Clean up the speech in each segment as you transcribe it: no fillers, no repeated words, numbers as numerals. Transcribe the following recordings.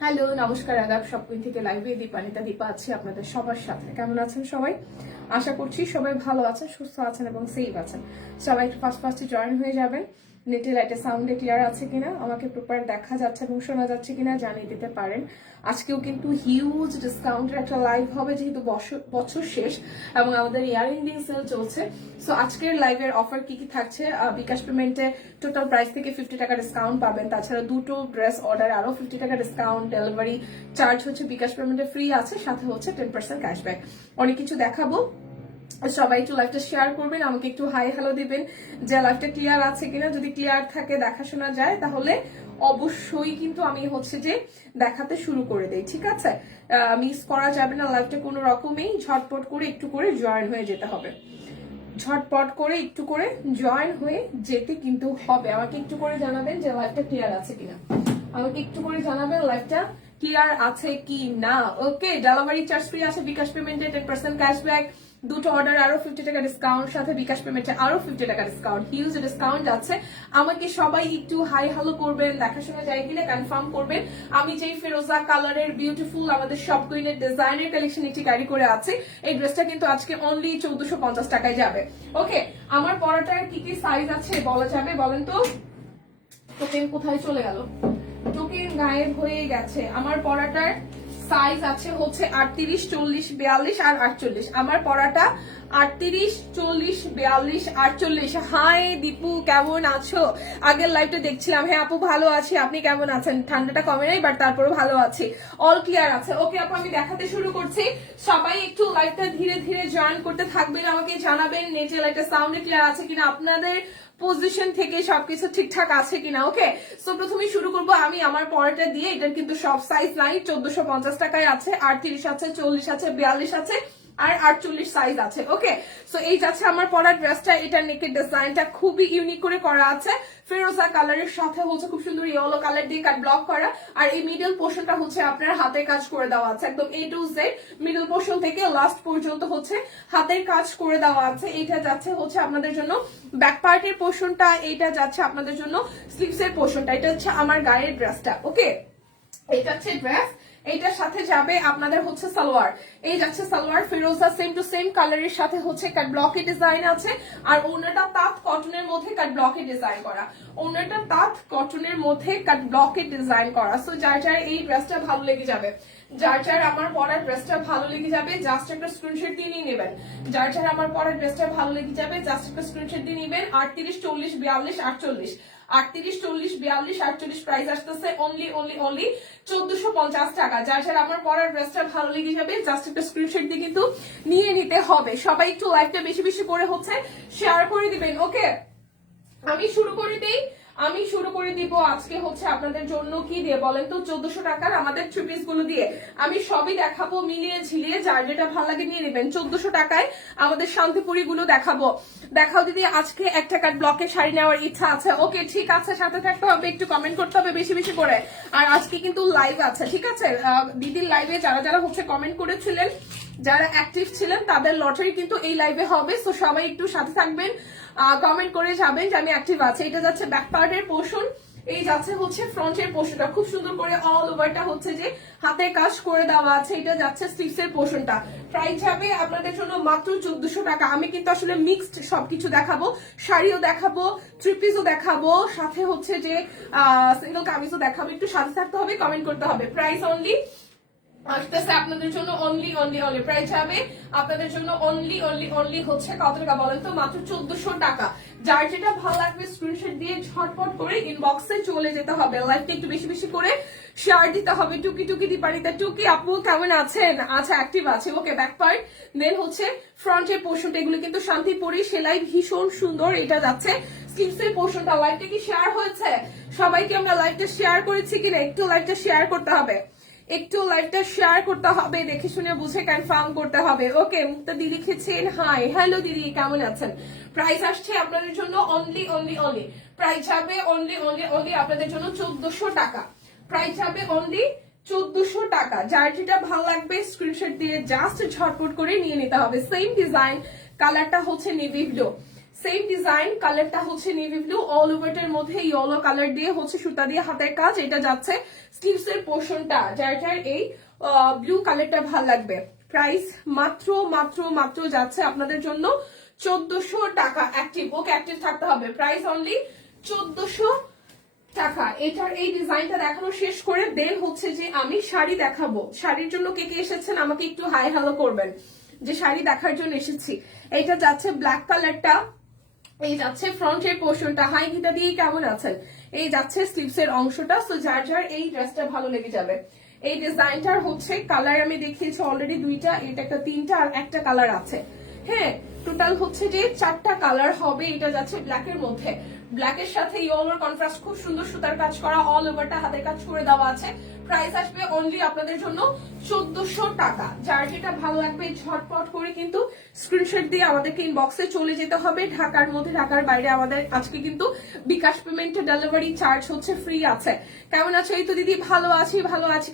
Hello, নমস্কার, আদাব। সবকিন থেকে লাইভে দীপানিতা দীপা আছি আপনাদের সবার সাথে। কেমন আছেন সবাই? আশা করছি সবাই ভালো আছেন, সুস্থ আছেন এবং সেফ আছেন। সবাই একটু ফার্স্টে জয়েন হয়ে যাবেন। নেটে লাইটে সাউন্ডে ক্লিয়ার আছে কিনা, আমাকে প্রপার দেখা যাচ্ছে এবং শোনা যাচ্ছে কিনা জানিয়ে দিতে পারেন। আজকেও কিন্তু হিউজ ডিসকাউন্টের একটা লাইভ হবে, যেহেতু বছর শেষ এবং আমাদের ইয়ার এন্ডিং সেল চলছে। সো আজকের লাইভের অফার কি কি থাকছে? বিকাশ পেমেন্টে টোটাল প্রাইস থেকে 50 টাকা ডিসকাউন্ট পাবেন। তাছাড়া দুটো ড্রেস অর্ডার আরো 50 টাকা ডিসকাউন্ট, ডেলিভারি চার্জ হচ্ছে বিকাশ পেমেন্টে ফ্রি আছে, সাথে হচ্ছে 10% ক্যাশব্যাক। অনেক কিছু দেখাবো। সবাই একটু লাইভটা শেয়ার করবেন, আমাকে একটু হাই হ্যালো দিবেন যে লাইভটা ক্লিয়ার আছে কিনা। যদি ক্লিয়ার থাকে, দেখাশোনা যায়, তাহলে অবশ্যই কিন্তু আমি হচ্ছে যে দেখাতে শুরু করে দেই, ঠিক আছে? মিস করা যাবে না লাইভটা কোনো রকমেই। ঝটপট করে একটু করে জয়েন হয়ে যেতে হবে, ঝটপট করে একটু করে জয়েন হয়ে যেতে কিন্তু হবে। আমাকে একটু করে জানাবেন যে লাইভটা ক্লিয়ার আছে কিনা, আমাকে একটু করে জানাবেন লাইভটা ক্লিয়ার আছে কি না। ওকে, ডেলিভারি চার্জ ফ্রি আছে বিকাশ পেমেন্টে, 10% ক্যাশব্যাক, দুটো অর্ডার আরো 50 টাকা ডিসকাউন্ট, সাথে বিকাশ পেমেন্টে আরো 50 টাকা ডিসকাউন্ট, হিউজ ডিসকাউন্ট আছে। আমাকে সবাই একটু হাই হ্যালো করবেন, দেখাশোনা যায় কিনা কনফার্ম করবেন। আমি যেই ফিরোজা কালারের বিউটিফুল আমাদের সব কুইনের ডিজাইনের কালেকশন একটি ক্যারি করে আছে, এই ড্রেসটা কিন্তু আজকে অনলি 1450 টাকায় যাবে। ওকে, আমার পরাটার কি কি সাইজ আছে বলা যাবে? বলেন তো, টোকেন কোথায় চলে গেল? টোকেন গায়েব হয়ে গেছে। আমার পরাটার সাইজ আছে হচ্ছে 38, 40, 42 আর 48। আমার পরাটা 38, 40, 42, 48। হাই দীপু, কেমন আছো? আগের লাইভটা দেখছিলাম। হ্যাঁ আপু, ভালো আছি। আপনি কেমন আছেন? ঠান্ডাটা কমে নাই, বাট তারপরে ভালো আছি। অল ক্লিয়ার আছে। ওকে আপু, আমি দেখাতে শুরু করছি। সবাই একটু লাইভটা ধীরে ধীরে জয়েন করতে থাকবেন, আমাকে জানাবেন নেটে লাইভটা সাউন্ডে ক্লিয়ার আছে কিনা, আপনাদের পজিশন থেকে সবকিছু ঠিকঠাক আছে কিনা। ওকে, সো প্রথমে শুরু করবো আমি আমার পরাটা দিয়ে। এটার কিন্তু সব সাইজ নাই, 1450 টাকায় আছে, 38 আছে, 40 আছে, 42 আছে আর 48 সাইজ আছে। ওকে, সো এই যাচ্ছে আমার পরার ড্রেসটা। এটা নেকের ডিজাইনটা খুবই ইউনিক করে করা আছে, ফিরোজা কালারের সাথে হচ্ছে খুব সুন্দর ইয়েলো কালার দিয়ে কাট ব্লক করা। আর এই মিডল পোর্শনটা হচ্ছে আপনার হাতের কাজ করে দেওয়া আছে, একদম A to Z middle portion থেকে লাস্ট পর্যন্ত হচ্ছে হাতের কাজ করে দেওয়া আছে। এটা যাচ্ছে হচ্ছে আপনাদের জন্য ব্যাক পার্টের পোর্শনটা, এইটা যাচ্ছে আপনাদের জন্য স্লিভস এর পোর্শনটা। এটা হচ্ছে আমার গায়ের ড্রেসটা। ওকে, এটা হচ্ছে ড্রেস, এইটার সাথে যাবে আপনাদের হচ্ছে সালোয়ার। এই যাচ্ছে সালোয়ার ফিরোজা সেম টু সেম কালারের সাথে হচ্ছে কাট ব্লকের ডিজাইন আছে। আর ওনাটা তাঁত কটনের মধ্যে কাট ব্লকের ডিজাইন করা, ওনাটা তাঁত কটনের মধ্যে কাট ব্লকের ডিজাইন করা। সো যার যার এই ড্রেসটা ভালো লেগে যাবে, যার যার আমার পরার ড্রেসটা ভালো লেগে যাবে, জাস্ট একটা স্ক্রিনশট দিয়ে নিয়ে নেবেন। যার যার আমার পরার ড্রেসটা ভালো লেগে যাবে, জাস্ট একটা স্ক্রিনশট দিয়ে নেবেন। 38, 40, 42, 48, 38, 40, 42, 48 প্রাইস আসতেছে অনলি 1450 টাকা। যার যার আমার পরার ড্রেসটা ভালো লেগে যাবে, জাস্ট একটা স্ক্রিনশট দিয়ে কিন্তু নিয়ে নিতে হবে। সবাই একটু লাইভটা বেশি বেশি করে হচ্ছে শেয়ার করে দিবেন। ওকে, আমি শুরু করে দিব আজকে হচ্ছে আপনাদের জন্য কি দিয়ে বলেন তো? 1400 টাকার আমাদের থ্রি পিস গুলো দিয়ে আমি সবই দেখাবো, মিলিয়ে ঝিলিয়ে যার যেটা ভালো লাগে নিয়ে নেবেন। 1400 টাকায় আমাদের শান্তিপুরি গুলো দেখাবো। দেখাও দিদি, আজকে একটা কাট ব্লকের শাড়ি নেওয়ার ইচ্ছা আছে। ওকে ঠিক আছে, সাথে থাকতে হবে, একটু কমেন্ট করতে হবে বেশি বেশি করে। আর আজকে কিন্তু লাইভ আছে, ঠিক আছে? দিদির লাইভে যারা যারা হচ্ছে কমেন্ট করেছিলেন, যারা অ্যাক্টিভ ছিলেন, তাদের লটারি কিন্তু এই লাইভে হবে। সো সবাই একটু সাথে থাকবেন, কমেন্ট করে যাবেন যে আমি অ্যাক্টিভ আছি। এটা যাচ্ছে ব্যাক পার্টের পোর্শন, এই যাচ্ছে হচ্ছে ফ্রন্টের পোর্শনটা, খুব সুন্দর করে অল ওভারটা হচ্ছে যে হাতে কাজ করে দেওয়া আছে। এটা যাচ্ছে স্লিভস এর পোর্শনটা, প্রাইস যাবে আপনাদের জন্য মাত্র 1400 টাকা। আমি কিন্তু আসলে মিক্সড সবকিছু দেখাবো, শাড়িও দেখাবো, থ্রি পিসও দেখাবো, সাথে হচ্ছে যে সিঙ্গেল কামিজও দেখাবো। একটু সাথে থাকতে হবে, কমেন্ট করতে হবে। প্রাইস অনলি আসতেছে আপনাদের জন্য অনলি প্রাইস যাবে আপনাদের জন্য অনলি হচ্ছে কত টাকা বলেন তো? মাত্র 1400 টাকা। যার যেটা ভালো লাগবে স্ক্রিনশট দিয়ে ঝটপট করে ইনবক্সে চলে যেতে হবে। লাইভটা একটু বেশি বেশি করে শেয়ার দিতে হবে। টুকি টুকি দীপারিতা, টুকি আপু কেমন আছেন? আচ্ছা, অ্যাক্টিভ আছে। ওকে, ব্যাক পার্ট, দেন হচ্ছে ফ্রন্টের পোর্শনটা, এগুলো কিন্তু শান্তিপুরি সেলাই, ভীষণ সুন্দর। এটা যাচ্ছে স্লিভস এর পোর্শনটা। লাইভটা কি শেয়ার হয়েছে? সবাইকে আমরা লাইভটা শেয়ার করেছি কিনা একটু লাইভটা শেয়ার করতে হবে, একটু লাইভটা শেয়ার করতে হবে, দেখে শুনে বুঝে কনফার্ম করতে হবে। ওকে, মুক্তা দিদি লিখেছেন হাই, হ্যালো দিদি কেমন আছেন? প্রাইস আসছে আপনাদের জন্য অনলি প্রাইস যাবে অনলি আপনাদের জন্য 1400 টাকা। প্রাইস যাবে অনলি 1400 টাকা। যার যেটা ভালো লাগবে স্ক্রিনশট দিয়ে জাস্ট ঝটপট করে নিয়ে নিতে হবে। সেম ডিজাইন, কালারটা হচ্ছে নেভি ব্লু, সেম ডিজাইন, কালারটা হচ্ছে নেভি ব্লু, অল ওভারটার মধ্যে ইয়েলো কালার দিয়ে হচ্ছে সুতা দিয়ে হাতের কাজ। এটা যাচ্ছে স্লিভস এর পোর্শনটা, যার যার এই ব্লু কালারটা ভাল লাগবে। প্রাইস মাত্র মাত্র মাত্র যাচ্ছে আপনাদের জন্য 1400 টাকা। অ্যাক্টিভ, ওকে অ্যাক্টিভ থাকতে হবে। প্রাইস অনলি 1400 টাকা। এটার এই ডিজাইনটা দেখানো শেষ করে দেন হচ্ছে যে আমি শাড়ি দেখাবো। শাড়ির জন্য কে কে এসেছেন আমাকে একটু হাই হ্যালো করবেন, যে শাড়ি দেখার জন্য এসেছি। এটা যাচ্ছে ব্ল্যাক কালারটা, এই যাচ্ছে ফ্রন্টের পোর্শনটা। হাই গীতা দিয়ে কেমন আছেন? এই যাচ্ছে স্লিভস এর অংশটা। সো যার যার এই ড্রেসটা ভালো লেগে যাবে। এই ডিজাইনটার হচ্ছে কালার আমি দেখিয়েছি অলরেডি দুইটা, এটা একটা তিনটা আর একটা কালার আছে। হ্যাঁ, টোটাল হচ্ছে যে 4টা কালার হবে। এটা যাচ্ছে ব্ল্যাকের মধ্যে, ব্ল্যাকের সাথে ইয়েলোর কন্ট্রাস্ট, খুব সুন্দর সুতার কাজ করা, অল ওভারটা হাতের কাজ করে দেওয়া আছে। প্রাইস আসবে অনলি আপনাদের জন্য 1400 টাকা। যার যেটা ভালো লাগবে ঝটপট করে কিন্তু স্ক্রিনশট দিয়ে আমাদেরকে ইনবক্সে চলে যেতে হবে। ঢাকার মধ্যে ঢাকার বাইরে আমাদের আজকে কিন্তু বিকাশ পেমেন্ট ডেলিভারি চার্জ হচ্ছে ফ্রি আছে। কেমন আছো? এই তো দিদি ভালো আছি, ভালো আছি।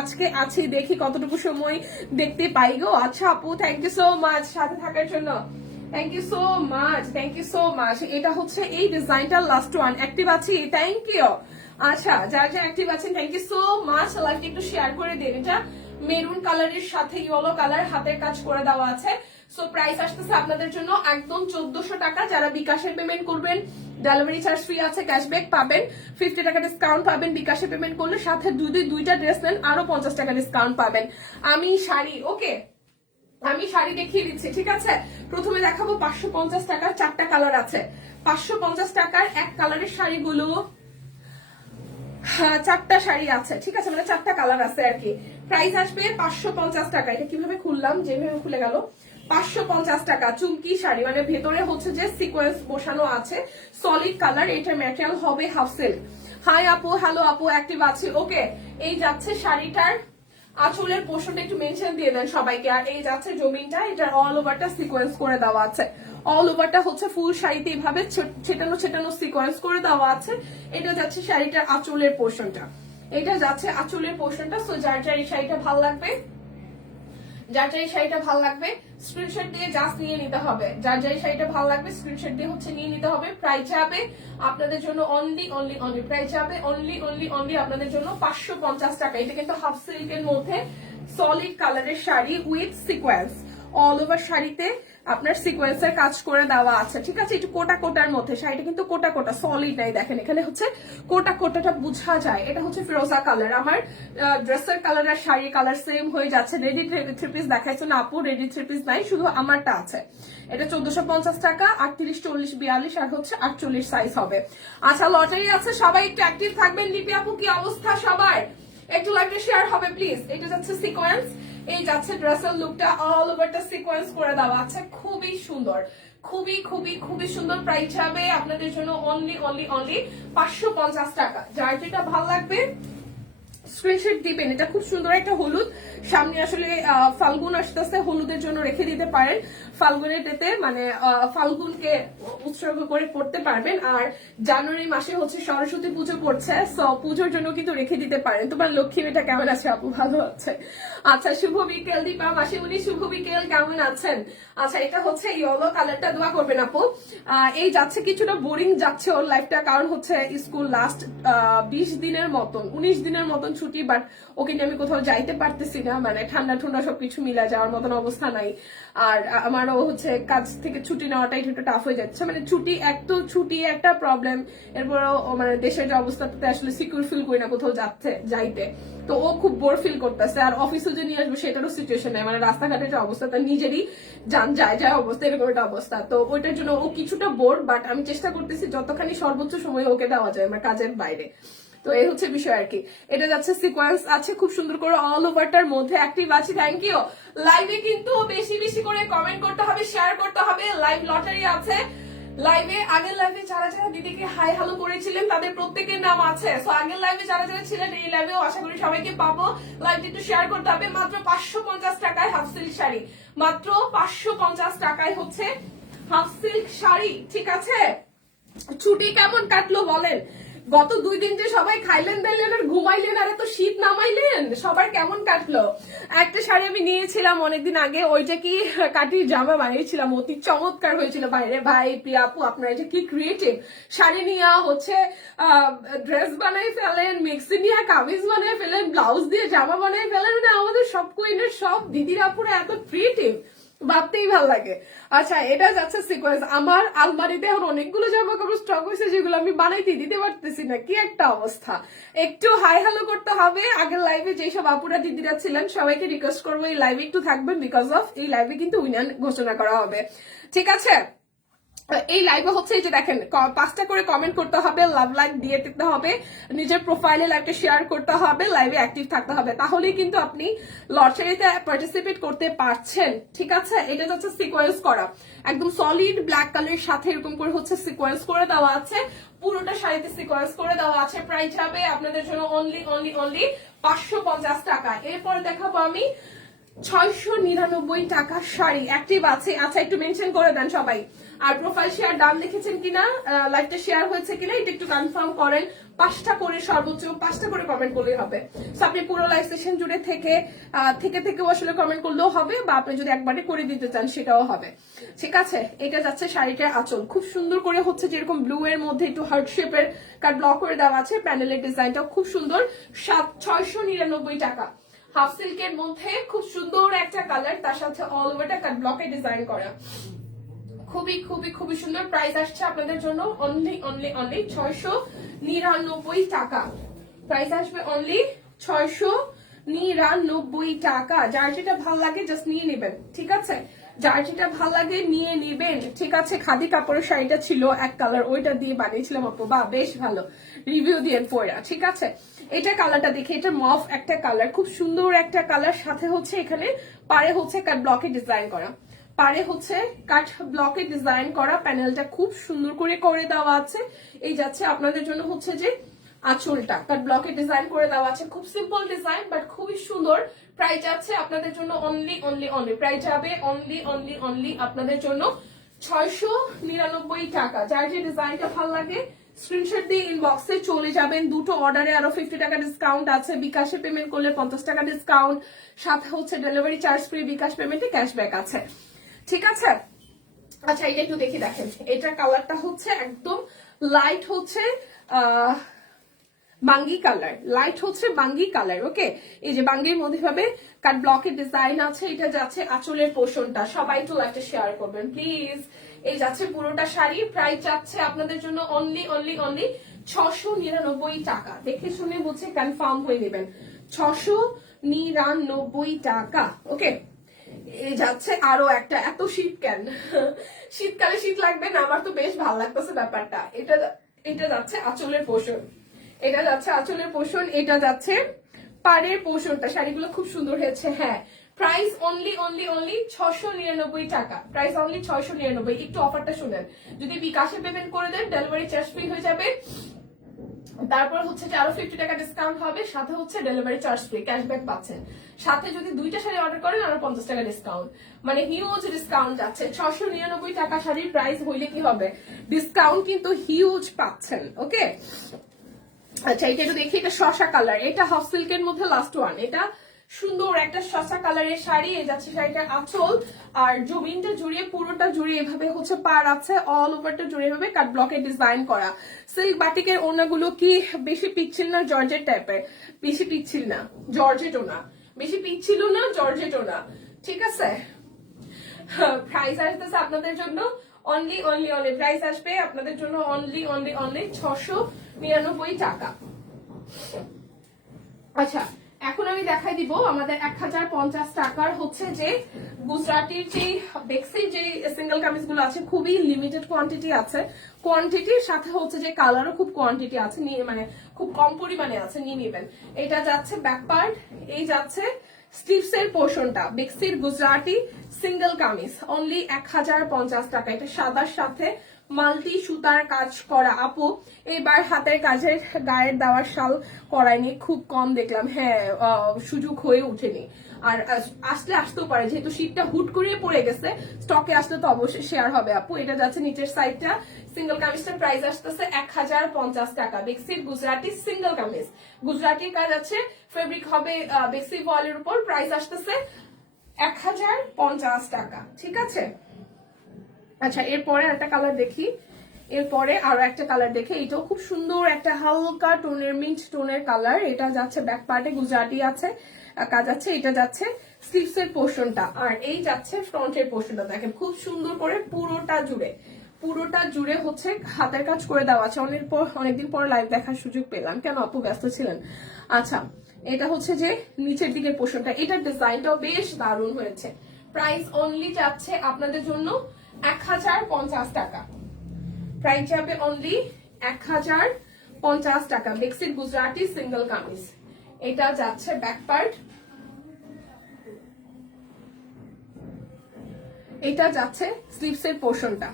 আজকে আছি, দেখি কতটুকু সময় দেখতে পাই গো। আচ্ছা আপু, থ্যাংক ইউ সো মাচ সাথে থাকার জন্য। Thank you so much, thank you so much. এটা হচ্ছে এই ডিজাইনটা লাস্ট ওয়ান। অ্যাক্টিভ আছি, থ্যাংক ইউ। আচ্ছা, যারা যারা অ্যাক্টিভ আছেন থ্যাংক ইউ সো মাচ। লাইভটা একটু শেয়ার করে দেন। এটা মেরুন কালারের সাথে ইয়েলো কালার হাতের কাজ করে দেওয়া আছে। সো প্রাইস আসতেছে আপনাদের জন্য একদম 1400 টাকা। যারা বিকাশের পেমেন্ট করবেন ডেলিভারি চার্জ ফ্রি আছে, ক্যাশব্যাক পাবেন, 50 টাকা ডিসকাউন্ট পাবেন বিকাশে পেমেন্ট করলে। সাথে দুইটা ড্রেস নেন আরো 50 টাকা ডিসকাউন্ট পাবেন। আমি শাড়ি, ওকে আমি শাড়ি দেখিয়ে দিচ্ছি, ঠিক আছে। প্রথমে দেখাবো 550 টাকার 4টা কালার আছে। 550 টাকার এক কালারের শাড়িগুলো 4টা শাড়ি আছে, ঠিক আছে, মানে 4টা কালার আছে আর কি। প্রাইস আসবে 550 টাকা। এটা কিভাবে খুললাম, যেভাবে খুলে গেল। 550 টাকা চুমকি শাড়ি, মানে ভেতরে হচ্ছে যে সিকোয়েন্স বসানো আছে, সলিড কালার। এটা ম্যাটেরিয়াল হবে হাফ সিল্ক। হাই আপু, হ্যালো আপু, অ্যাক্টিভ আছি, ওকে। এই যাচ্ছে শাড়িটার আঁচলের পোর্শনটা একটু মেনশন দিয়ে দেন সবাইকে। আর এই যাচ্ছে জমিনটা, এটা অল ওভারটা সিকোয়েন্স করে দেওয়া আছে। অল ওভারটা হচ্ছে ফুল শাড়িতে এইভাবে ছেটানো ছেটানো সিকোয়েন্স করে দেওয়া আছে। এটা যাচ্ছে শাড়িটার আঁচলের পোর্শনটা, এটা যাচ্ছে আঁচলের পোর্শনটা। সো যার যার এই শাড়িটা ভালো লাগবে, যার যার এই শাড়িটা ভালো লাগবে স্ক্রিনশট দিয়ে জাস্ট নিয়ে নিতে হবে। যার যার এই শাড়িটা ভালো লাগবে স্ক্রিনশট দিয়ে হচ্ছে নিয়ে নিতে হবে। প্রাইস যাবে আপনাদের জন্য অনলি অনলি অনলি, প্রাইস যাবে অনলি অনলি অনলি আপনাদের জন্য 550 টাকা। এটা কিন্তু হাফ সিল্কের মধ্যে সলিড কালারের sari with sequence. All over শাড়িতে আপনার সিকোয়েন্সের কাজ করে দেওয়া আছে, ঠিক আছে। একটু কোটা কোটার মধ্যে শাড়িটা কিন্তু কোটা কোটা, সলিড নাই, দেখেন এখানে হচ্ছে কোটা কোটাটা বোঝা যায়। এটা হচ্ছে ফিরোজা কালার, আমার ড্রেসের কালার আর শাড়ির কালার সেম হয়ে যাচ্ছে। রেডি থ্রি পিস দেখাইছো না আপু? রেডি থ্রি পিস নাই, শুধু আমারটা আছে। এটা 1450 টাকা, 38, 40, 42 আর হচ্ছে 48 সাইজ হবে। আচ্ছা, লটারি আছে, সবাই একটু অ্যাক্টিভ থাকবেন। লিপি আপু কি অবস্থা সবার? একটু লাইভটা শেয়ার হবে প্লিজ। এটা যাচ্ছে সিকোয়েন্স, এই যাচ্ছে ড্রেসের লুকটা, অল ওভারটা সিকোয়েন্স করে দেওয়া আছে, খুবই সুন্দর, খুবই খুবই খুবই সুন্দর। প্রাইস হবে আপনাদের জন্য অনলি অনলি অনলি 550 টাকা। যার যেটা ভালো লাগবে স্ক্রিনশট দিবেন। এটা খুব সুন্দর একটা হলুদ, সামনে আসলে ফাল্গুন আসতেছে, হলুদের জন্য রেখে দিতে পারেন। ফাল্গুনের ডেতে মানে ফাল্গুনকে উৎসর্গ করে পড়তে পারবেন। আর জানুয়ারি মাসে হচ্ছে সরস্বতী পুজো পড়ছে, সো পুজোর জন্য কিন্তু রেখে দিতে পারেন। তোমার লক্ষ্মী মেয়েটা কেমন আছে আপু? ভালো আছে। আচ্ছা, শুভ বিকেল দীপা মাসিমণি, শুভ বিকেল, কেমন আছেন? আচ্ছা, এটা হচ্ছে ইয়েলো কালারটা, দোয়া করবেন আপু। এই যাচ্ছে কিছুটা বোরিং যাচ্ছে ওর লাইফটা, কারণ হচ্ছে স্কুল লাস্ট 20 দিনের মতন 19 দিনের মতন ছুটি, বাট ওকে নিয়ে আমি কোথাও যাইতে পারতেছি না, মানে ঠান্ডা ঠান্ডা সবকিছু মিলা যাওয়ার মতন অবস্থা নাই। আর আমারও হচ্ছে কাজ থেকে ছুটি নেওয়াটাই একটু টাফ হয়ে যাচ্ছে, মানে ছুটি ছুটি একটা প্রবলেম। এরপরও মানে দেশের যে অবস্থাতে আসলে সিকিউর ফিল করি না কোথাও যাইতে, তো ও খুব বোর ফিল করতেছে। আর অফিসে যে নিয়ে আসবো সেটারও সিচুয়েশন নেই, মানে রাস্তাঘাটের যে অবস্থা তার নিজেরই যান যায় অবস্থা, এরকম একটা অবস্থা। তো ওইটার জন্য ও কিছুটা বোর, বাট আমি চেষ্টা করতেছি যতখানি সর্বোচ্চ সময় ওকে দেওয়া যায় আমার কাজের বাইরে। তো এই হচ্ছে বিষয় আর কি। এটা যাচ্ছে সিকোয়েন্স আছে খুব সুন্দর করে অল ওভারটার মধ্যে। অ্যাক্টিভ আছি, থ্যাংক ইউ। লাইভে কিন্তু বেশি বেশি করে কমেন্ট করতে হবে, শেয়ার করতে হবে। লাইভ লটারি আছে লাইভে। আগের লাইভে যারা যারা দিদিকে হাই হ্যালো করেছিলেন তাদের প্রত্যেকের নাম আছে। সো আগের লাইভে যারা যারা ছিলেন এই লাইভেও আশা করি সবাইকে পাবো। লাইভে একটু শেয়ার করতে হবে। মাত্র 550 টাকায় হাফ সিল্ক শাড়ি, মাত্র 550 টাকায় হচ্ছে হাফ সিল্ক শাড়ি, ঠিক আছে। ছুটি কেমন কাটলো বলেন? গত 2 দিন যে সবাই খাইলেন দাইলেন আর ঘুমাইলেন আর এত শীত নামাইলেন, সবার কেমন কাটলো? একটা শাড়ি আমি নিয়েছিলাম অনেকদিন আগে, ওইটা কি কাটির জামা বানিয়েছিলাম, অতি চমৎকার হয়েছিল। বাইরে ভাই প্রিয়া আপু আপনারা এটা কি ক্রিয়েটিভ, শাড়ি নিয়ে হচ্ছে ড্রেস বানাই ফেলেন, মিক্সি নিয়ে কামিজ বানাই ফেলেন, ব্লাউজ দিয়ে জামা বানাই ফেলেন। মানে আমাদের সব কুইনের সব দিদিরা পুরো এত ক্রিয়েটিভ, ভাবতেই ভাল লাগে। আচ্ছা এটা যাচ্ছে সিকোয়েন্স। আমার আলমারিতে এখন অনেকগুলো জামা কাপড় স্টক হয়েছে যেগুলো আমি বানাইতে দিতে পারতেছি না, কি একটা অবস্থা। একটু হাই হ্যালো করতে হবে। আগের লাইভে যেসব আপুরা দিদিরা ছিলেন সবাইকে রিকোয়েস্ট করবো এই লাইভে একটু থাকবেন, বিকজ অফ এই লাইভে কিন্তু উইনার ঘোষণা করা হবে, ঠিক আছে? এই লাইভে হচ্ছে এই যে দেখেন 5টা করে কমেন্ট করতে হবে, লাভ লাইক দিয়ে দিতে হবে, নিজের প্রোফাইলে লাইভটা শেয়ার করতে হবে, লাইভে অ্যাক্টিভ থাকতে হবে, তাহলেই কিন্তু আপনি লটারিতে পার্টিসিপেট করতে পারছেন, ঠিক আছে? এটা হচ্ছে সিকোয়েন্স করা, একদম সলিড ব্ল্যাক কালারের সাথে এরকম করে হচ্ছে সিকোয়েন্স করে দেওয়া আছে, পুরোটা শাড়িতে সিকোয়েন্স করে দেওয়া আছে। প্রাইস হবে আপনাদের জন্য অনলি 550 টাকা। এরপর দেখাবো আমি 699 টাকা শাড়ি। অ্যাক্টিভ আছে? আচ্ছা একটু মেনশন করে দেন সবাই। আর প্রোফাইল শেয়ার ডান লিখেছেন কিনা, লাইভটা শেয়ার হয়েছে কিনা এটা একটু কনফার্ম করেন। 5টা করে, সর্বোচ্চ 5টা করে কমেন্ট করলেই হবে। সো আপনি পুরো লাইভ সেশন জুড়ে থেকেও আসলে কমেন্ট করলেও হবে, বা আপনি যদি একবারে করে দিতে চান সেটাও হবে, ঠিক আছে? এটা যাচ্ছে শাড়িটার আঁচল, খুব সুন্দর করে হচ্ছে যেরকম ব্লু এর মধ্যে একটু হার্ট শেপের কাট ব্লক করে দেওয়া আছে, প্যানেলের ডিজাইনটাও খুব সুন্দর। 699 টাকা। হাফ সিল্কের মধ্যে খুব সুন্দর একটা কালার, তার সাথে অল ওভারটা কাট ব্লকে ডিজাইন করা, খুবই খুবই খুবই সুন্দর। প্রাইস আসছে আপনাদের জন্য অনলি 699 টাকা। প্রাইস আসবে অনলি 699 টাকা। যার যেটা ভালো লাগে জাস্ট নিয়ে নেবেন, ঠিক আছে? যার যেটা ভালো লাগে নিয়ে নেবেন, ঠিক আছে? খাদি কাপড়ের শাড়িটা ছিল এক কালার, ওইটা দিয়ে বানিয়েছিলাম আপু, বা বেশ ভালো, রিভিউ দিয়ে পড়া, ঠিক আছে? এটা কালারটা দেখে, এটা মফ একটা কালার, খুব সুন্দর একটা কালার, সাথে হচ্ছে এখানে পারে হচ্ছে কাট ব্লকে ডিজাইন করা, পারে হচ্ছে কাট ব্লকে ডিজাইন করা, প্যানেলটা খুব সুন্দর করে দেওয়া আছে। এই যাচ্ছে আপনাদের জন্য হচ্ছে যে আঁচলটা কাট ব্লকে ডিজাইন করে দেওয়া আছে, খুব সিম্পল ডিজাইন বাট খুবই সুন্দর। প্রাইস যাচ্ছে আপনাদের জন্য অনলি প্রাইস যাবে অনলি আপনাদের জন্য 699 টাকা। যার যে ডিজাইনটা ভালো লাগে স্ক্রিনশট দিয়ে ইনবক্সে চলে যাবেন। দুটো অর্ডারে আরো 50 টাকা ডিসকাউন্ট আছে, বিকাশে পেমেন্ট করলে 50 টাকা ডিসকাউন্ট, সাথে হচ্ছে ডেলিভারি চার্জ ফ্রি, বিকাশ পেমেন্টে ক্যাশব্যাক আছে, ঠিক আছে? আচ্ছা এটা একটু দেখি, দেখেন এটার কালারটা হচ্ছে একদম লাইট হচ্ছে বাঙ্গি কালার, লাইট হচ্ছে বাঙ্গি কালার, ওকে? এই যে বাঙ্গির মধ্যে ভাবে কাট ব্লকের ডিজাইন আছে। এটা যাচ্ছে আঁচলের পোর্শনটা, সবাই একটু লাইটটা শেয়ার করবেন প্লিজ। এই যাচ্ছে পুরোটা শাড়ি, প্রাইস যাচ্ছে আপনাদের জন্য অনলি 699 টাকা। দেখে শুনে বুঝে কনফার্ম হয়ে নেবেন, 699 টাকা, ওকে? এই যাচ্ছে আরো একটা, এত শীত কেন? শীতকালে শীত লাগবে না? আমার তো বেশ ভালো লাগতেছে ব্যাপারটা। এটা যাচ্ছে আঁচলের পোর্শন, এটা যাচ্ছে আঁচলের পোর্শন, এটা যাচ্ছে পাড়ের পোর্শনটা। শাড়িগুলো খুব সুন্দর হয়েছে, হ্যাঁ। প্রাইস অনলি 699 টাকা। Price only 699। একটু অফারটা শুনেন, যদি বিকাশে পেমেন্ট করে দেন ডেলিভারি চার্জ ফ্রি হয়ে যাবে, তারপর হচ্ছে যে আরো 50 টাকা ডিসকাউন্ট হবে, সাথে হচ্ছে ডেলিভারি চার্জ ফ্রি, ক্যাশব্যাক পাচ্ছেন, সাথে যদি 2টা শাড়ি অর্ডার করেন আরো 50 টাকা ডিসকাউন্ট, মানে হিউজ ডিসকাউন্ট যাচ্ছে। 699 টাকা শাড়ির প্রাইস হইলে কি হবে, ডিসকাউন্ট কিন্তু হিউজ পাচ্ছেন, ওকে? আচ্ছা এটা একটু দেখি, এটা শসা কালার, এটা হাফ সিল্কের মধ্যে লাস্ট ওয়ান, এটা সুন্দর একটা শসা কালারের শাড়ি। এই যাচ্ছে শাড়িটার আঁচল, আর জমিনটা জুড়িয়ে পুরোটা জুড়িয়ে এভাবে হচ্ছে পার আছে, অল ওভারটা জুড়ে এভাবে কাট ব্লকে ডিজাইন করা। সিল্ক বাটিকের ওনাগুলো কি বেশি পিচ্ছিল না, জর্জেট টাইপের? বেশি পিচ্ছিল না, জর্জেটও না, বেশি পিচ্ছিল না, জর্জেটও না, ঠিক আছে? প্রাইস আসতেছে আপনাদের জন্য অনলি প্রাইস আসবে আপনাদের জন্য অনলি 699 টাকা। আচ্ছা এখন আমি দেখাই দিব আমাদের 1050 টাকার হচ্ছে যে গুজরাটির যে বেক্সির যে সিঙ্গেল কামিজ গুলো আছে, খুবই লিমিটেড কোয়ান্টিটি আছে, কোয়ান্টিটির সাথে হচ্ছে যে কালারও খুব কোয়ান্টিটি আছে, মানে খুব কম পরিমাণে আছে, নিয়ে নেবেন। এটা যাচ্ছে ব্যাক পার্ট, এই যাচ্ছে স্লিভস এর পোর্শনটা, বেক্সির গুজরাটি সিঙ্গেল কামিজ অনলি 1050 টাকা। এটা সাদার সাথে মাল্টি সুতার কাজ করা। আপু এবার হাতের কাজের গায়ের দেওয়ার শাল করায়নি, খুব কম দেখলাম। হ্যাঁ, সুযোগ হয়ে ওঠেনি। আর আসতেও পারে, যেহেতু শীতটা হুট করিয়ে পড়ে গেছে, স্টকে আসলে তো অবশ্যই শেয়ার হবে। আপু এটা যাচ্ছে নিচের সাইডটা, সিঙ্গেল কামিজটার প্রাইস আসতেছে 1050 টাকা। বেক্সির গুজরাটি সিঙ্গেল কামিজ, গুজরাটির কাজ আছে, ফেব্রিক হবে বেক্সি ভয়েলের উপর, প্রাইস আসতেছে 1050 টাকা। ঠিক আছে, আচ্ছা এরপরে একটা কালার দেখি, এরপরে আরো একটা কালার দেখে, এটাও খুব সুন্দর একটা হালকা টোনের মিন্ট টোনের কালার। এটা যাচ্ছে ব্যাক পার্টে গুজরাটি আছে কাজ আছে, এটা যাচ্ছে স্লিভস এর পোর্শনটা, আর এই যাচ্ছে ফ্রন্টের পোর্শনটা। দেখেন খুব সুন্দর করে পুরোটা জুড়ে হচ্ছে হাতের কাজ করে দেওয়া আছে। অনেকদিন পর লাইভ দেখার সুযোগ পেলাম। কেন আপু ব্যস্ত ছিলেন? আচ্ছা, এটা হচ্ছে যে নিচের দিকের পোর্শনটা, এটার ডিজাইনটাও বেশ দারুণ হয়েছে। প্রাইস অনলি যাচ্ছে আপনাদের জন্য 1050 টাকা। প্রাইস যাবে অনলি 1050 টাকা। বেক্সির গুজরাটি সিঙ্গেল কামিজ, এটা যাচ্ছে ব্যাক পার্ট, এটা যাচ্ছে স্লিভস এর পোর্শনটা,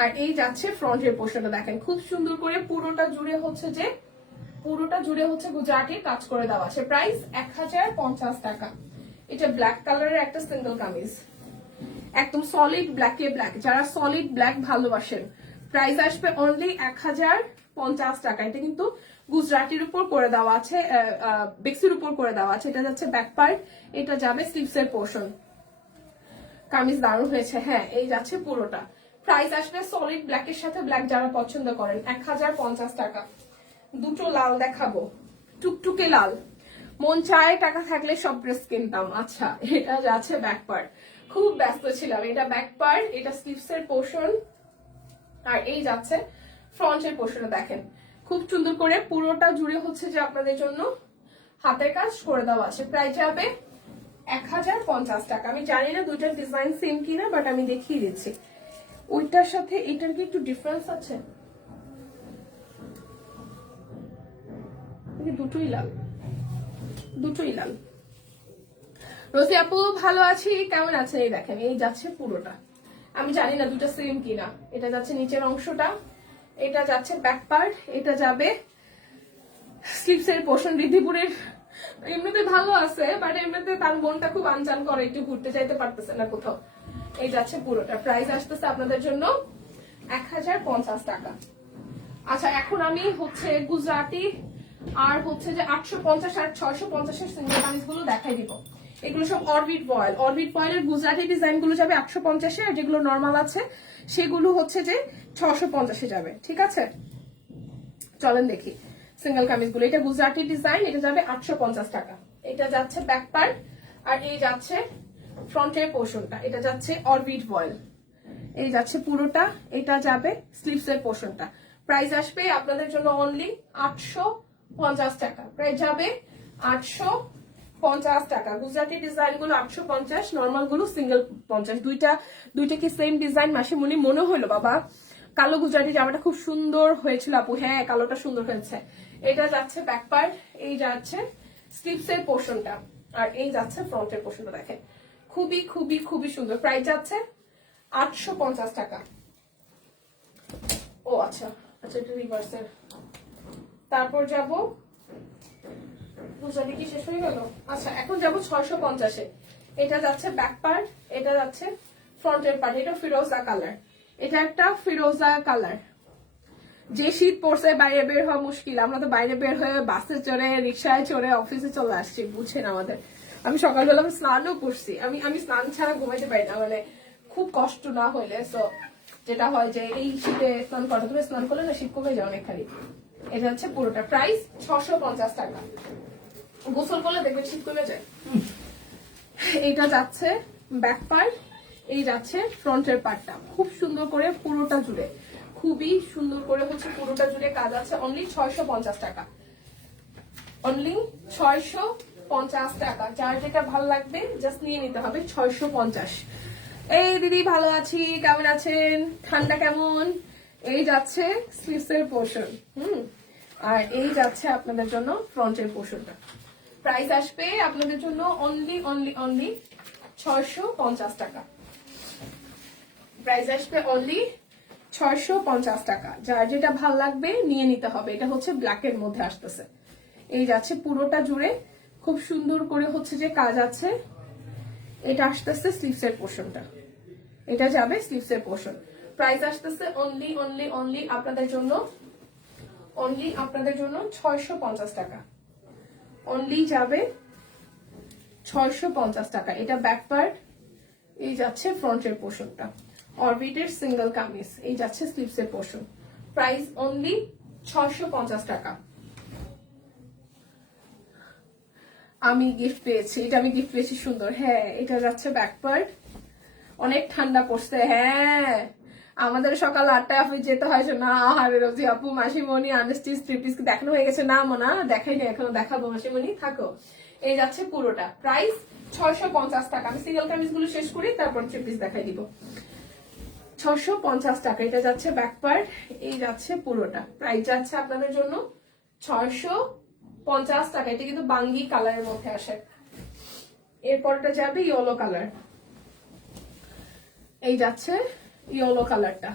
আর এই যাচ্ছে ফ্রন্টের পোর্শনটা। দেখেন খুব সুন্দর করে পুরোটা জুড়ে হচ্ছে গুজরাটির কাজ করে দেওয়া আছে। প্রাইস 1050 টাকা। এটা ব্ল্যাক কালারের একটা সিঙ্গেল কামিজ, একদম সলিড ব্ল্যাকে ব্ল্যাক, যারা সলিড ব্ল্যাক ভালোবাসেন, প্রাইস আসবে অনলি 1050 টাকা। এটা কিন্তু গুজরাটির উপর করে দেওয়া আছে, বেক্সির উপর করে দেওয়া আছে। এটা যাচ্ছে ব্যাক পার্ট, এটা যাবে স্লিভস এর পোর্শন। কামিজ দারুণ হয়েছে। হ্যাঁ, এই যাচ্ছে পুরোটা। প্রাইস আসবে সলিড ব্ল্যাকের সাথে ব্ল্যাক যারা পছন্দ করেন 1050 টাকা। দুটো লাল দেখাবো, টুকটুকে লাল, মন চায় টাকা থাকলে সব ড্রেস কিনতাম। আচ্ছা, এটা যাচ্ছে ব্যাক পার্ট, খুব ব্যস্ত ছিলাম। এটা ব্যাক পার্ট, এটা স্লিভস এর পোর্শন, আর এই যাচ্ছে ফ্রন্টের পোর্শনে। দেখেন খুব সুন্দর করে পুরোটা জুড়ে হচ্ছে যে আপনাদের জন্য হাতের কাজ করে দেওয়া আছে। প্রাইস যাবে 1050 টাকা। আমি জানি না দুইটার ডিজাইন সেম কিনা, বাট আমি দেখিয়ে দিচ্ছি। ওইটার সাথে এটার কি একটু ডিফারেন্স আছে? দুটোই লাল, দুটোই লাল। রোজি আপু ভালো আছি, কেমন আছেন? এই দেখেন এই যাচ্ছে পুরোটা, আমি জানি না দুটো সেম কিনা। এটা যাচ্ছে নিচের অংশটা, এটা যাচ্ছে ব্যাক পার্ট, এটা যাবে স্লিভস এর পোর্শন। রিদ্ধিপুরের এমনিতে ভালো আছে, বাট এমনিতে তার মনটা খুব আনচান করে, একটু ঘুরতে চাইতে পারতেছে না কোথাও। এই যাচ্ছে পুরোটা, প্রাইস আসতেছে আপনাদের জন্য 1050 টাকা। আচ্ছা, এখন আমি হচ্ছে গুজরাটি আর হচ্ছে যে 850 আর 650 এর সিঙ্গেল কামিজ গুলো দেখাই দিব। এগুলো সব অরবিট ভয়েলের গুজরাটি ডিজাইন গুলো যাবে 850 এ, আর যেগুলো নর্মাল আছে সেগুলো হচ্ছে যে 650 এ যাবে। ঠিক আছে, চলেন দেখি সিঙ্গেল কামিজ গুলো। এটা গুজরাটি ডিজাইন, এটা যাবে 850 টাকা। এটা যাচ্ছে ব্যাক পার্ট, আর এই যাচ্ছে ফ্রন্টের পোর্শনটা, এটা যাচ্ছে অরবিট ভয়েল, এই যাচ্ছে পুরোটা, এটা যাবে স্লিভস এর পোর্শনটা। প্রাইস আসবে আপনাদের জন্য অনলি 850 টাকা। প্রাইস যাবে 850 টাকা। গুজরাটি ডিজাইন গুলো 850, নর্মাল গুলো সিঙ্গেল 50। দুইটা কি সেম ডিজাইন? মাসিমণি মনে হলো বাবা কালো গুজরাটি জামাটা খুব সুন্দর হয়েছিল আপু। হ্যাঁ, কালোটা সুন্দর হয়েছে। এটা যাচ্ছে ব্যাক পার্ট, এই যাচ্ছে স্লিভস এর পোর্শনটা, আর এই যাচ্ছে ফ্রন্টের পোর্শনটা। দেখেন খুবই খুবই খুবই সুন্দর। প্রাইস যাচ্ছে 850 টাকা। ও আচ্ছা আচ্ছা, এটা রিভার্সের। তারপর যাব গুজরাটি, কি শেষ হয়ে গেল? আচ্ছা, এখন যাব 650-এ। এটা যাচ্ছে ব্যাক পার্ট, এটা যাচ্ছে ফ্রন্টের পার্ট। এটা ফিরোজা কালার, এটা একটা ফিরোজা কালার। যে শীত পড়ছে বাইরে বের হওয়া মুশকিল। আমরা তো বাইরে বের হয়ে বাসে চড়ে রিক্সায় চড়ে অফিসে চলে আসছি, বুঝছেন আমাদের। আমি সকালবেলা স্নানও করছি, আমি স্নান ছাড়া ঘুমাইতে পারি না, মানে খুব কষ্ট না হইলে। সো যেটা হয় যে এই শীতে স্নান করা, তুমি স্নান করলে না শীত কমে যায় অনেকখানি। এটা হচ্ছে পুরোটা, প্রাইস 650 টাকা। গোসল করলে দেখবেন শীত কমে যায়। এইটা যাচ্ছে ব্যাক পার্ট, এই যাচ্ছে ফ্রন্টের পার্টটা, খুব সুন্দর করে পুরোটা জুড়ে, খুবই সুন্দর করে হচ্ছে পুরোটা জুড়ে কাজ আছে। অনলি 650 টাকা, অনলি 650 টাকা। যার যেটা ভালো লাগবে জাস্ট নিয়ে নিতে হবে। 650। এই দিদি ভালো আছি, কেমন আছেন? ঠান্ডা কেমন? এই যাচ্ছে স্লিভসের পোর্শন, আর এই যাচ্ছে আপনাদের জন্য ফ্রন্টের পোর্শনটা। প্রাইস আসবে আপনাদের জন্য অনলি অনলি অনলি 650 টাকা। প্রাইস আসবে অনলি 650 টাকা। যার যেটা ভাল লাগবে নিয়ে নিতে হবে। এটা হচ্ছে ব্ল্যাকের মধ্যে আসতেছে। এই যাচ্ছে পুরোটা জুড়ে খুব সুন্দর করে হচ্ছে যে কাজ আছে। এটা আসতেছে স্লিভসের পোর্শনটা, এটা যাবে স্লিভসের পোর্শন। প্রাইস আসতেছে অনলি অনলি অনলি আপনাদের জন্য, অনলি আপনাদের জন্য 650 টাকা। অনলি যাবে 650 টাকা। এটা ব্যাক পার্ট, এই যাচ্ছে ফ্রন্টের পোর্শনটা। অরবিটের সিঙ্গেল কামিজ, এই যাচ্ছে স্লিভসের পোর্শন। প্রাইস অনলি 650 টাকা। আমি গিফট পেয়েছি, এটা আমি গিফট পেয়েছি সুন্দর। হ্যাঁ, এটা যাচ্ছে ব্যাক পার্ট। অনেক ঠান্ডা পড়ছে। হ্যাঁ, আমাদের সকাল 8টায় অফিস যেতে হয় না। আহারে রোজি আপু, মাসিমণি আনস্টিচ থ্রি পিস দেখানো হয়ে গেছে? না মনা, দেখাই না এখনো, দেখাবো মাসিমণি, থাকো। এই যাচ্ছে পুরোটা। প্রাইস 650 টাকা। আমি সিঙ্গেল কামিজ গুলো শেষ করি, তারপর থ্রি পিস দেখাই দিব। 650 টাকা। এটা যাচ্ছে ব্যাক পার্ট, এই যাচ্ছে পুরোটা। প্রাইস যাচ্ছে আপনাদের জন্য 650 টাকা। এটা কিন্তু বাঙ্গি কালারের মধ্যে আসে। এরপরটা যাবে ইয়েলো কালার, এই যাচ্ছে ইয়েলো কালারটা।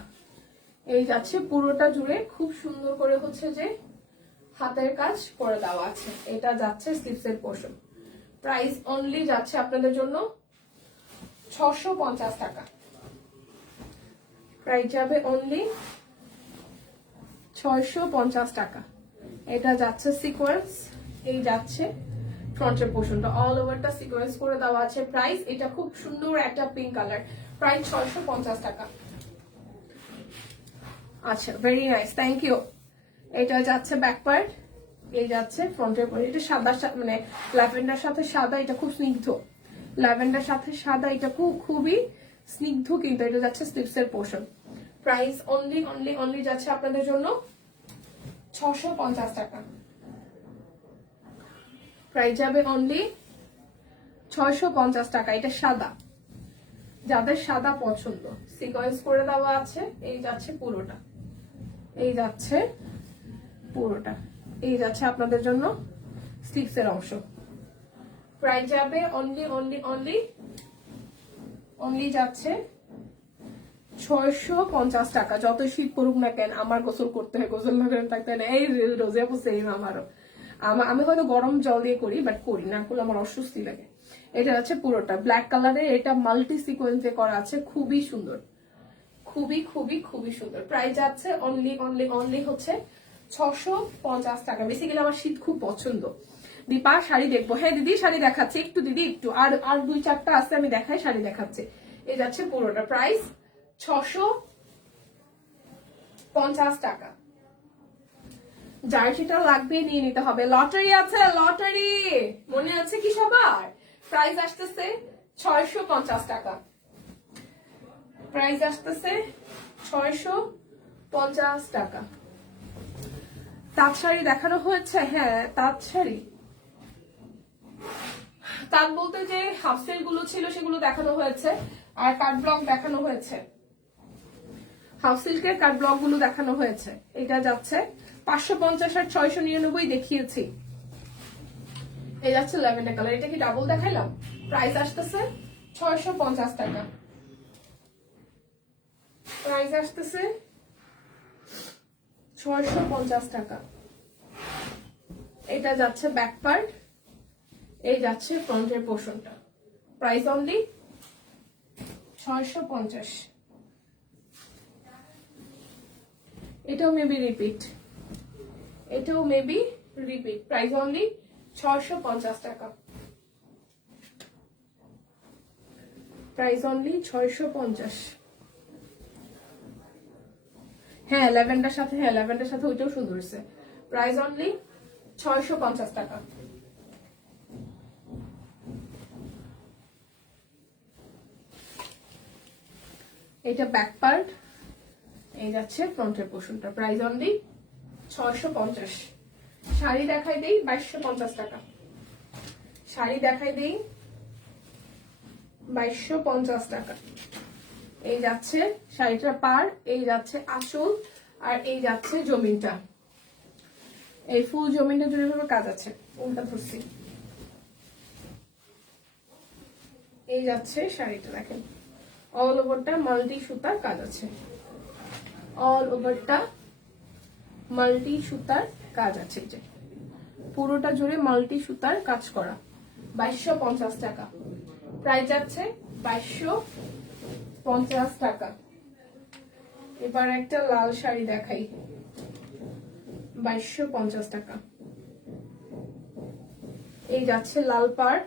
এই যাচ্ছে পুরোটা জুড়ে খুব সুন্দর করে হচ্ছে যে হাতের কাজ করে দেওয়া আছে। এটা যাচ্ছে স্লিভসের পোর্শন। প্রাইস অনলি যাচ্ছে আপনাদের জন্য 650 টাকা। প্রাইস যাবে অনলি 650 টাকা। এটা যাচ্ছে সিকোয়েন্স, এই যাচ্ছে ফ্রন্টের পোর্শনটা অল ওভারটা সিকোয়েন্স করে দেওয়া আছে। প্রাইস, এটা খুব সুন্দর একটা পিঙ্ক কালার। প্রাইস 650 টাকা। আচ্ছা, ভেরি নাইস, থ্যাংক ইউ। এটা যাচ্ছে ব্যাক পার্ট, এই যাচ্ছে ফ্রন্টের পোর্শন। এটা সাদা মানে ল্যাভেন্ডার সাথে সাদা, এটা খুব স্নিগ্ধ। ল্যাভেন্ডার সাথে সাদা, এটা খুবই স্নিগ্ধ। কিন্তু এটা যাচ্ছে স্লিভসের portion. Price only only only যাচ্ছে আপনাদের জন্য 650 টাকা। প্রাইস যাবে অনলি 650 টাকা। এটা সাদা, যাদের সাদা পছন্দ, সিকোয়েন্স করে দেওয়া আছে। এই যাচ্ছে পুরোটা, এই যাচ্ছে পুরোটা, এই যাচ্ছে আপনাদের জন্য স্লিভসের অংশ। প্রাইস যাবে অনলি অনলি অনলি অনলি যাচ্ছে 650 টাকা। যত শীত পড়ুক না কেন, আমার গোসল করতে হয়, গোসল না করে থাকতে হয় না। এই রোজে আপু সেম আমারও। আমি হয়তো গরম জল দিয়ে করি, বাট করি না, করলে আমার অস্বস্তি লাগে। এটা হচ্ছে পুরোটা ব্ল্যাক কালারের, এটা মাল্টি সিকোয়েন্সে করা আছে, খুবই সুন্দর, খুবই খুবই খুবই সুন্দর। প্রাইস যাচ্ছে অনলি অনলি অনলি হচ্ছে 650 টাকা। বেসিক্যালি আমার শীত খুব পছন্দ। দীপা শাড়ি দেখবো? হ্যাঁ দিদি, শাড়ি দেখাচ্ছে, একটু দিদি একটু, আর আর 2-4টা আছে, আমি দেখাই, শাড়ি দেখাচ্ছে। এই যাচ্ছে পুরোটা। প্রাইস 650 টাকা। যার সেটা লাগবে নিয়ে নিতে হবে। লটারি আছে, লটারি মনে আছে কি সবার? প্রাইস আসতেছে 650 টাকা। প্রাইস আসতেছে 650 টাকা। তাঁত শাড়ি দেখানো হয়েছে? হ্যাঁ, তাঁত শাড়ি, তাঁত বলতে যে হাফসেল গুলো ছিল সেগুলো দেখানো হয়েছে, আর কাট ব্লক দেখানো হয়েছে। হাফ সিল্কের কাট ব্লক গুলো দেখানো হয়েছে। এটা যাচ্ছে 550 আর 699 দেখিয়েছি। এই যাচ্ছে ল্যাভেন্ডার কালার। এটা কি ডাবল দেখাইলাম? প্রাইস আসতেছে 650 টাকা। প্রাইস আসতেছে 650 টাকা। এটা যাচ্ছে ব্যাক পার্ট, এই যাচ্ছে ফ্রন্টের পোর্শনটা। Price only 650। এটাও মেবি রিপিট, এটাও মেবি রিপিট। প্রাইস অনলি 650 টাকা। Price only 650। হ্যাঁ ল্যাভেন্ডার সাথে, হ্যাঁ ল্যাভেন্ডার সাথে ওইটাও সুন্দর হয়েছে। প্রাইস অনলি 650 টাকা। এটা ব্যাক পার্ট, এই যাচ্ছে ফ্রন্টের পোর্শনটা। Price only 650। শাড়ি দেখাই দেই 2250 টাকা। শাড়ি দেখাই দেই 2250 টাকা। এই যাচ্ছে শাড়িটার পার, এই যাচ্ছে আঁচল, আর এই যাচ্ছে জমিনটা। এই ফুল জমিনটা জুড়ে কাজ আছে, উল্টা ধরছি। এই যাচ্ছে শাড়িটা, দেখেন অল ওভারটা মাল্টি সুতার কাজ আছে, অল ওভারটা মাল্টি সুতার কাজ আছে, যে পুরোটা জুড়ে মাল্টি সুতার কাজ করা। 2250 টাকা প্রাইস যাচ্ছে, 2250 টাকা। এবার একটা লাল শাড়ি দেখাই, 2250 টাকা। এই যাচ্ছে লাল পাড়,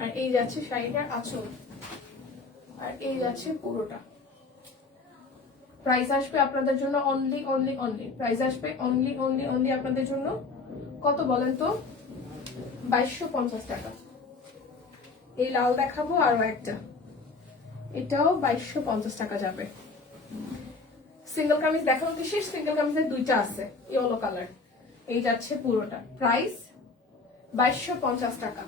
আর এই যাচ্ছে শাড়িটার আঁচল, আর এই যাচ্ছে পুরোটা। প্রাইস আসবে আপনাদের জন্য অনলি অনলি অনলি, প্রাইস আসবে অনলি অনলি অনলি আপনাদের জন্য কত বলেন তো? 2250 টাকা। এই লাল দেখাবো আরো একটা, এটাও 2250 টাকা যাবে। সিঙ্গেল কামিজ দেখানো কি শেষ? সিঙ্গেল কামিজের দুইটা আছে, ইয়েলো কালার। এই যাচ্ছে পুরোটা, প্রাইস 2250 টাকা।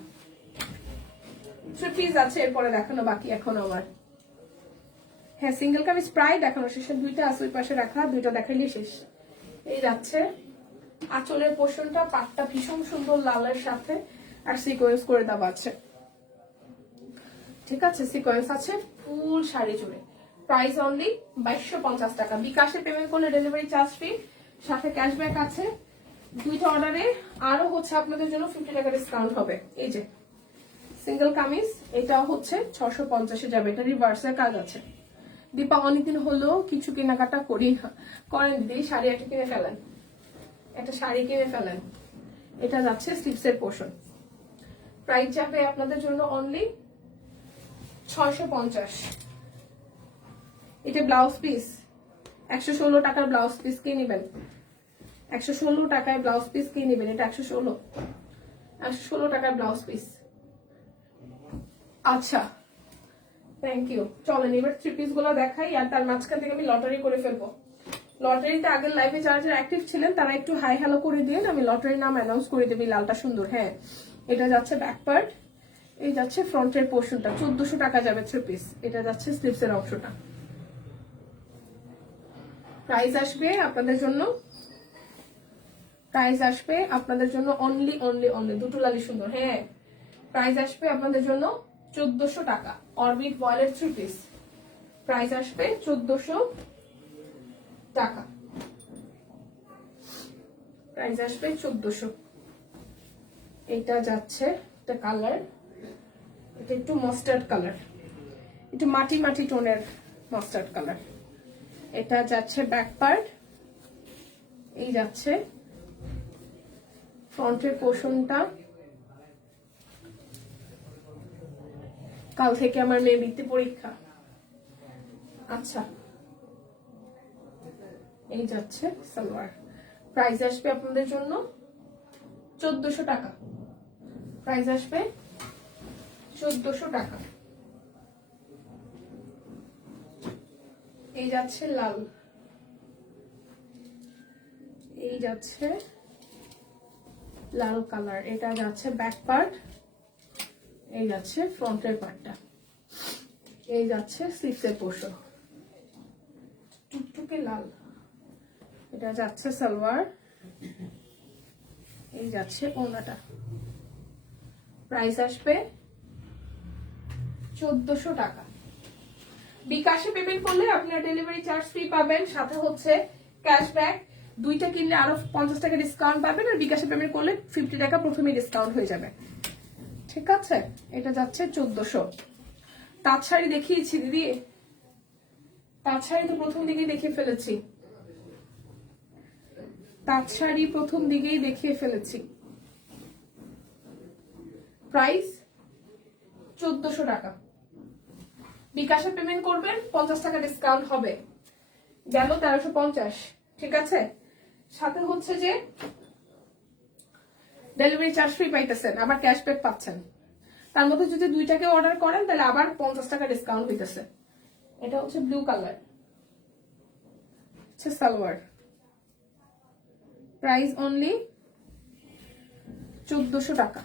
থ্রি পিস আছে এরপরে দেখানো বাকি এখন আমার। হ্যাঁ, সিঙ্গেল কামিজ প্রায় দেখানো শেষ, দুইটা আছে ওই পাশে রাখা, দুইটা দেখাইলে শেষ। এই যাচ্ছে আঁচলের পোর্শনটা, পাটটা ভীষণ সুন্দর লালের সাথে, আর সিকোয়েন্স করে দেওয়া আছে, ঠিক আছে? সিকোয়েন্স আছে ফুল শাড়ি জুড়ে। প্রাইস অনলি 2250 টাকা। বিকাশে পেমেন্ট করলে ডেলিভারি চার্জ ফ্রি, সাথে ক্যাশব্যাক আছে। দুইটা অর্ডারে আরো হচ্ছে আপনাদের জন্য 50 টাকা ডিসকাউন্ট হবে। এই যে সিঙ্গেল কামিজ, এটাও হচ্ছে 650-এ যাবে, এটা রিভার্সের কাজ আছে। দীপা অনেকদিন হলো কিছু কেনাকাটা করেন দিদি, শাড়ি একটা কিনে ফেলেন, একটা শাড়ি কিনে ফেলেন। এটা যাচ্ছে স্লিভসের পোর্শন, প্রাইস যাবে আপনাদের জন্য অনলি 650। এটা ব্লাউজ পিস, 116 টাকার ব্লাউজ পিস কে নেবেন? 116 টাকায় ব্লাউজ পিস কে নেবেন? এটা 116 টাকার ব্লাউজ পিস। আচ্ছা, থ্যাংক ইউ। চলেন এবার থ্রি পিস গুলো দেখাই, আর তার মাঝখান থেকে আমি লটারি করে ফেলবো। লটারিতে আগের লাইভে যারা যারা অ্যাক্টিভ ছিলেন তারা একটু হাই হ্যালো করে দিন, আমি লটারির নাম অ্যানাউন্স করে দেবি। লালটা সুন্দর, হ্যাঁ। এটা যাচ্ছে ব্যাক পার্ট, এই যাচ্ছে ফ্রন্টের পোর্শনটা, 1400 টাকা যাবে থ্রি পিস। এটা যাচ্ছে স্লিভসের অংশটা। প্রাইস আসবে আপনাদের জন্য, প্রাইস আসবে আপনাদের জন্য অনলি অনলি অনলি, দুটো লালি সুন্দর, হ্যাঁ। প্রাইস আসবে আপনাদের জন্য 1400 টাকা। অরবিট ভয়েলের থ্রি পিস, প্রাইস আসবে 1400 টাকা। প্রাইস আসবে 1400। এটা যাচ্ছে একটা কালার, এটা একটু মাস্টার্ড কালার, একটু মাটি মাটি টোনের মাস্টার্ড কালার। এটা যাচ্ছে ব্যাক পার্ট, এই যাচ্ছে ফ্রন্টের পোর্শনটা। কাল থেকে আমার মেয়ে বৃত্তি পরীক্ষা। আচ্ছা, এই যাচ্ছে সালোয়ার। প্রাইস আসবে আপনাদের জন্য 1400 টাকা। প্রাইস আসবে 1400 টাকা। এই যাচ্ছে লাল, এই যাচ্ছে লাল কালার। এটা যাচ্ছে ব্যাক পার্ট, এই যাচ্ছে ফ্রন্টের পার্টটা, এই যাচ্ছে স্লিভসের পোর্শন, টুকটুকে লাল। এটা যাচ্ছে সালোয়ার, এই যাচ্ছে ওড়নাটা। প্রাইস আসবে 1400 টাকা। বিকাশে পেমেন্ট করলে আপনারা ডেলিভারি চার্জ ফ্রি পাবেন, সাথে হচ্ছে ক্যাশব্যাক। দুইটা কিনলে আরো 50 টাকা ডিসকাউন্ট পাবেন, আর বিকাশে পেমেন্ট করলে 50 টাকা প্রথমেই ডিসকাউন্ট হয়ে যাবে, ঠিক আছে? এটা যাচ্ছে 1400। তাঁত শাড়ি দেখিয়েছি দিদি, তাঁত শাড়ি তো প্রথম দিকেই দেখিয়ে ফেলেছি, তাঁত শাড়ি প্রথম দিকেই দেখিয়ে ফেলেছি। প্রাইস 1400 টাকা। বিকাশে পেমেন্ট করবেন, 50 টাকা ডিসকাউন্ট হবে, গেল 1350, ঠিক আছে? সাথে হচ্ছে যে ডেলিভারি চার্জ ফ্রি পাইতেছেন, আবার ক্যাশব্যাক পাচ্ছেন। তার মধ্যে যদি দুইটাকে অর্ডার করেন তাহলে আবার 50 টাকা ডিসকাউন্ট হইতেছে। এটা হচ্ছে ব্লু কালার, হচ্ছে সালোয়ার। প্রাইস অনলি 1400 টাকা।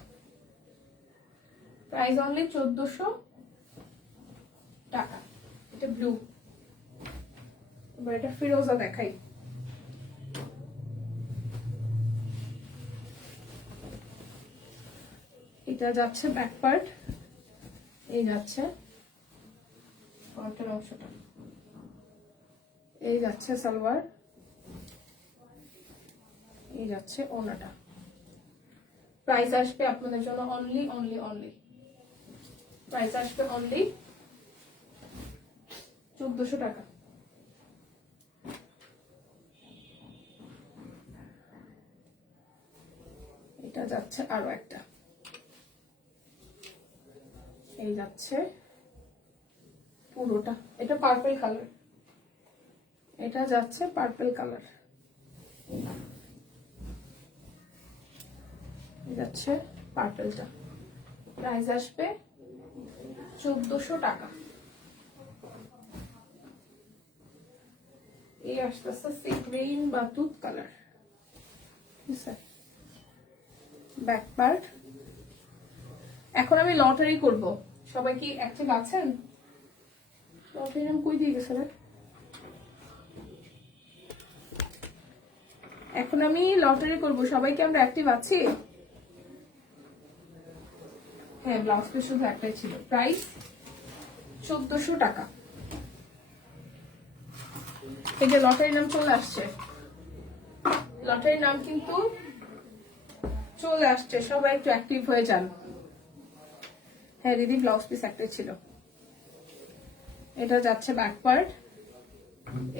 প্রাইস অনলি 1400 টাকা। এটা ব্লু। এবার এটা ফিরোজা দেখাই। এটা যাচ্ছে ব্যাক পার্ট, এই যাচ্ছে ফ্রন্টের অংশটা, এই যাচ্ছে সালোয়ার, এই যাচ্ছে ওনাটা। প্রাইস আসবে আপনাদের জন্য অনলি প্রাইস আসবে অনলি 1400 টাকা। এটা যাচ্ছে আরো একটা, এই যাচ্ছে পুরোটা, এটা পার্পল কালার, এটা যাচ্ছে পার্পল কালার, যাচ্ছে পার্পলটা। প্রাইস আসবে 1400 টাকা। এই আসতেছে সি গ্রিন বা দুধ কালার, ব্যাক পার্ট। এখন আমি লটারি করব, সবাই কি অ্যাক্টিভ আছেন? লটারি নাম কই দিয়ে গেছে? এখন আমি লটারি করব, সবাই কি আমরা অ্যাক্টিভ আছি? হ্যাঁ, ব্লাউজ পিস শুধু একটাই ছিল। প্রাইস 1400 টাকা। এই যে লটারি নাম চলে আসছে, লটারি নাম কিন্তু চলে আসছে, সবাই একটু অ্যাক্টিভ হয়ে যান। হ্যাঁ দিদি, ব্লাউজ পিস একটাই ছিল। এটা যাচ্ছে ব্যাক পার্ট,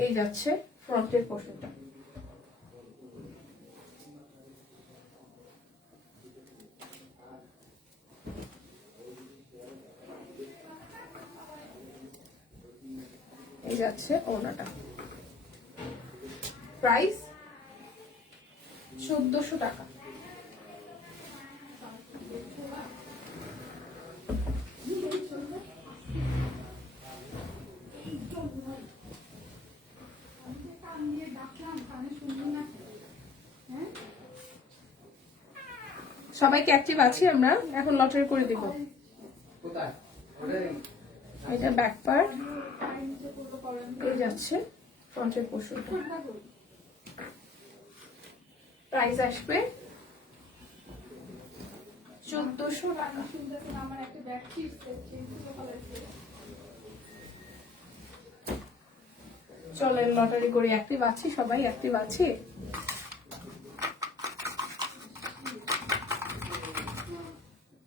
এই যাচ্ছে ফ্রন্টের পোর্শনটা। এই যাচ্ছে ওনাটা। প্রাইস 1400 টাকা। সবাইকে অ্যাক্টিভ আছি আমরা, এখন লটারি করে দিব। এটা ব্যাক পার্ট, এই যাচ্ছে ফ্রন্টের পোর্শনটা। প্রাইস আসবে 1400 টাকা। চলেন লটারি করি, অ্যাক্টিভ আছি সবাই, অ্যাক্টিভ আছি।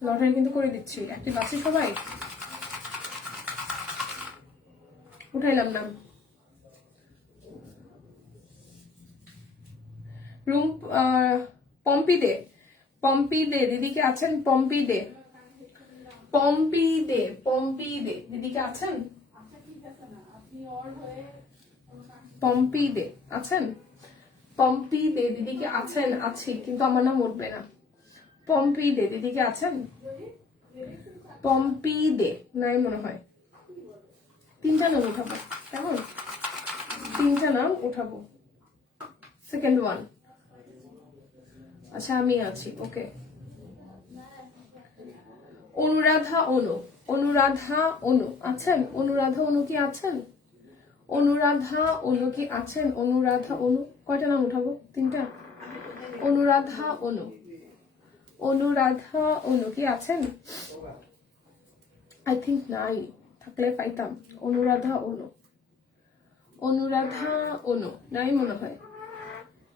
লটারি কিন্তু করে দিচ্ছি, অ্যাক্টিভ আছি সবাই। উঠাইলাম নাম। রুম পম্পি দে, পম্পি দে দিদিকে আছেন? পম্পি দে, পম্পি দে, পম্পি দে দিদিকে আছেন? পম্পি দে আছেন? পম্পি দে দিদিকে আছেন? আছি, কিন্তু আমার নাম উঠবে না। পম্পি দে দিদিকে আছেন? পম্পি দে নাই মনে হয়। 3টা নাম উঠাবো, কেমন? 3টা নাম উঠাবো। সেকেন্ড ওয়ান, আচ্ছা আমি আছি, ওকে। অনুরাধা অনু, অনুরাধা অনু আছেন? অনুরাধা অনু কি আছেন? অনুরাধা অনু কি আছেন? অনুরাধা অনু, কয়টা নাম উঠাবো? 3টা। অনুরাধা অনু, অনুরাধা অনু কি আছেন? আই থিঙ্ক নাই, থাকলে পাইতাম। অনুরাধা অনু, অনুরাধা অনু নাই মনে হয়,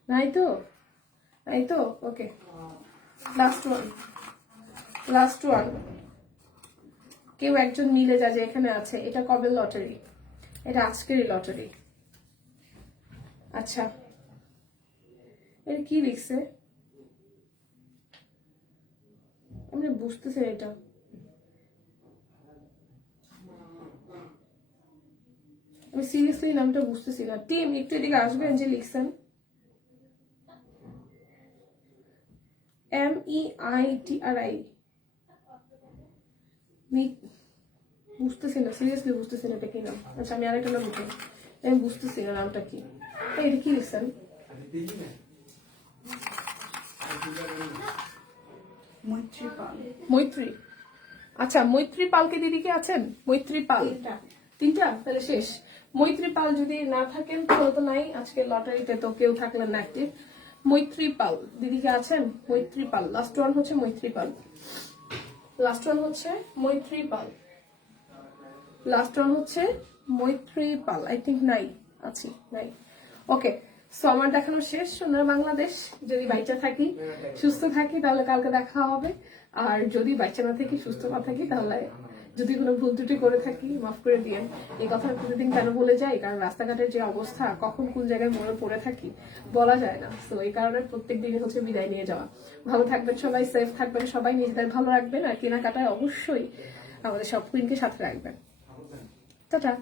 নাই তো, নাই তো, okay. Last one, last one. কেউ একজন মিলে যা যে এখানে আছে। এটা কবে লটারি? এটা আজকেরই লটারি। আচ্ছা, এটা কি লিখছে আমি বুঝতেছি এটা। আমি সিরিয়াসলি নামটা বুঝতেছি না। টিম একটু এদিকে আসবেন যে লিখছেন। MEITRI, বুঝতেছি না, সিরিয়াসলি বুঝতেছি না এটা কি নাম। আচ্ছা আমি আরেকটা নাম উঠাই, আমি বুঝতেছি না নামটা কি। এটা কি লিখছেন? মৈত্রী পাল, মৈত্রী। আচ্ছা মৈত্রী পালকে দিদি কি আছেন? মৈত্রী পাল 3টা, তাহলে শেষ। মৈত্রী পাল যদি না থাকেন তাহলে তো নাই, আজকে লটারিতে তো কেউ থাকলেন না অ্যাক্টিভ। মৈত্রী পাল দিদিকে আছেন? মৈত্রী পাল, লাস্ট ওয়ান হচ্ছে মৈত্রী পাল, লাস্ট ওয়ান হচ্ছে মৈত্রী পাল, লাস্ট ওয়ান হচ্ছে মৈত্রী পাল। আই থিঙ্ক নাই, আছি রাইট। ওকে, সো আমার দেখানো শেষ। সোনার বাংলাদেশ, যদি বাচ্চা থাকি সুস্থ থাকি তাহলে কালকে দেখা হবে, আর যদি বাচ্চা না থাকি সুস্থ না থাকি তাহলে যদি কোনো ভুল ত্রুটি করে থাকি মাফ করে দিয়েন। এই কথা প্রতিদিন কেন বলে যাই, কারণ রাস্তাঘাটের যে অবস্থা, কখন কোন জায়গায় মনে পড়ে থাকি বলা যায় না। তো এই কারণে প্রত্যেক দিনে হচ্ছে বিদায় নিয়ে যাওয়া। ভালো থাকবেন সবাই, সেফ থাকবেন সবাই, নিজেদের ভালো রাখবেন, আর কেনাকাটায় অবশ্যই আমাদের সব কুইনকে সাথে রাখবেন। টাটা।